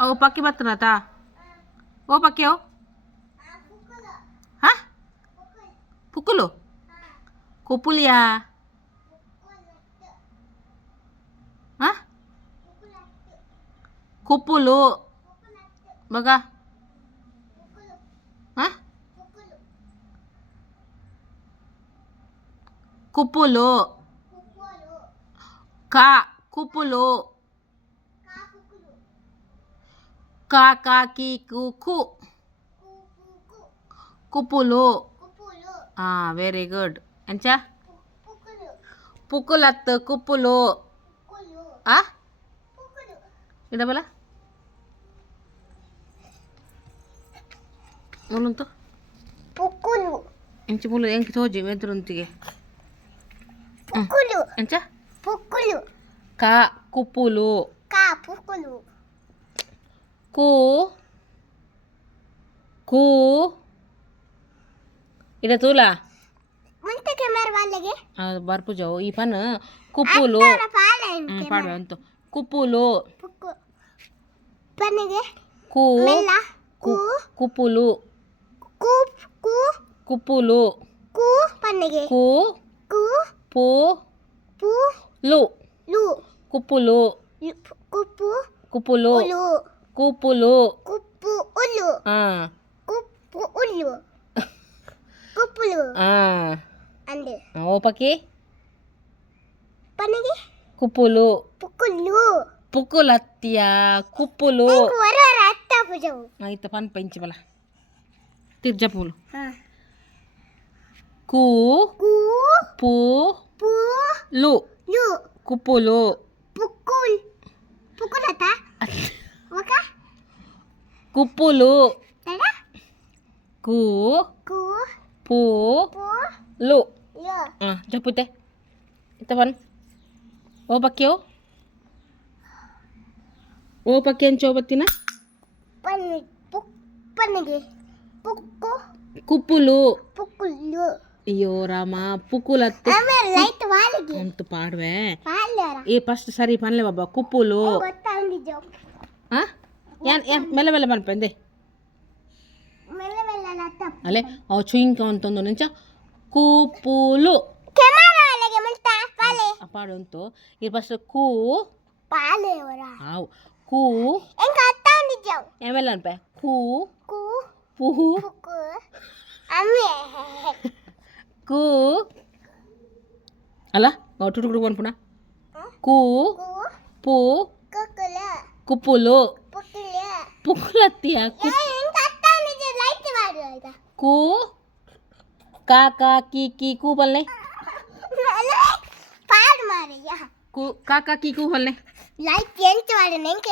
ಅವು ಪಕ್ಕಿ ಬರ್ತನತ ಓ ಪಕ್ಕಿ ಅವು ಹಾಂ ಪುಕ್ಕುಲು ಕುಪ್ಪುಲಿಯಾ ಹಾಂ ಕುಪ್ಪುಲು ಮಗ ಹಾಂ ಕುಪ್ಪುಲು ಕಾ ಕುಪ್ಪುಲು ಕಾ ಕಾ ಕಿ ಕು ಕು ಕುಪ್ಪುಲು ಹಾಂ ವೆರಿ ಗುಡ್ ಎಂಚ ಪುಕ್ಕುಲತ್ತು ಕುಪ್ಪುಲು ಆ ಇಡಬಲ್ಲ ಮುಲಂತು ಪುಕ್ಕುಲು ಎಂಚ ಮುಲು ಎಂಕಿ ತೋಜಿ ಮೆದುರಂತಿಗೆ ಪುಕ್ಕುಲು ಎಂಚ ಪುಕ್ಕುಲು ಕಾ ಕುಪ್ಪುಲು ಕಾ ಪುಕ್ಕುಲು ಕು ಕು ಇಡ ತೂಲ ಮುಂತೆ ಕೆಮರ್ ವಾಲೆಗೆ ಬರ್ಪು ಜಾವು ಈ ಪನ್ ಕುಪ್ಪುಲು ಪಾಡು ಅಂತು ಕುಪ್ಪುಲು ಪುಕ್ಕು ಪನಿಗೆ ಕು ಮೆಲ್ಲ ಕು ಕುಪ್ಪುಲು ಕು ಕು ಕುಪ್ಪುಲು ಕು ಪನಿಗೆ ಕು ಕು ಪು ಪು ಲು ಲು ಕುಪ್ಪುಲು ಕುಪ್ಪು ಕುಪ್ಪುಲು ಉಲು ಕುಪ್ಪುಲು ಕುಪ್ಪು ಉಲು ಹಾಂ ಕುಪ್ಪು ಉಲು ಕುಪ್ಪುಲು ಹಾಂ ಅಂದೆ ಓ ಪಕ್ಕಿ ಪನಿಗೆ ಕುಪ್ಪುಲು ಪುಕ್ಕುಲು ಪುಕ್ಕುಲತ್ತಿಯ ಕುಪ್ಪುಲು ವರ ಅತ್ತ ಪೂಜವು ಆಯ್ತ ಪನ್ ಪಂಚ ಬಲ ತಿರ್ಜ ಪೂಲು ಹಾ ಕು ಕು ಪು ಪು ಲು ಲು ಕುಪ್ಪುಲು ಪುಕ್ಕುಲ್ ಪುಕ್ಕುಲತ ಓಕ ಕುಪ್ಪುಲು ತಡ ಕು ಕು ಪು ಪು ಲು ಯ ಹಾಂ ಜಪ್ಪುತ್ತೆ ಇತ್ತ ಪನ್ ಓ ಪಕ್ಕಿಯೋ ಓ ಪಕ್ಕಿ ಅಂಚೋ ಬತ್ತಿನ ಪನಿ ಪುಕ್ ಪನಿಗೆ ಪುಕ್ಕು ಕುಪ್ಪುಲು ಪುಕ್ಕುಲು ಅಯ್ಯೋ ರಾಮ ಪುಕ್ಕುಲತ್ತೆ ಆಮೇಲೆ ಲೈಟ್ ವಾಲಿಗೆ ಅಂತ ಪಾಡ್ವೆ ಪಾಲ್ಯಾರ ಏ ಫಸ್ಟ್ ಸರಿ ಪನ್ಲೆ ಬಾಬಾ ಕುಪ್ಪುಲು ಗೊತ್ತಾಂದಿದ್ದು ಹಾಂ ಏನ್ ಏನ್ ಮೆಲ್ಲ ಮೆಲ್ಲ ಮನ್ಪಂದೆ ಮೆಲ್ಲ ಮೆಲ್ಲ ಲತ್ತ ಅಲ್ಲೇ ಅವು ಚುಯಿಂಕ ಅಂತಂದು ನಿಂಚ ಕುಪ್ಪುಲು ಕೆಮರ ವಾಲಿಗೆ ಮುಂತ ಪಾಲೆ ಪಾಡು ಅಂತು ಇದು ಫಸ್ಟ್ ಕು ಪಾಲೆ ಅವರ ಹಾವು ಕು ಎಂಗ ಅತ್ತಾಂದಿದ್ದು ಆಮೇಲೆ ಅನ್ಪೆ ಕು ಕು ಪುಹು ಪುಕ್ಕು ಅಮ್ಮೆ ಕು ಅಲ್ಲ ಟುಟು ಕುಡು ಪುಣ ಕು ಕು ಪು ಕುಕ್ಕುಲ ಕುಪ್ಪುಲು ಪುಕ್ಕುಲ ಪುಕ್ಕುಲತ್ತಿಯ ಎಂಗ ಅತ್ತಾಂದಿದ್ದು ಲೈಟ್ ಮಾಡು ಈಗ ಕು ಕಾ ಕಾ ಕಿ ಕು ಬಲ್ಲೆ ಪಾಡ್ ಮಾರಿಯ ಕು ಕಾ ಕಿ ಕು ಬಲ್ಲೆ ಲೈಟ್ ಎಂತ ಮಾಡು ನೆಂಕೆ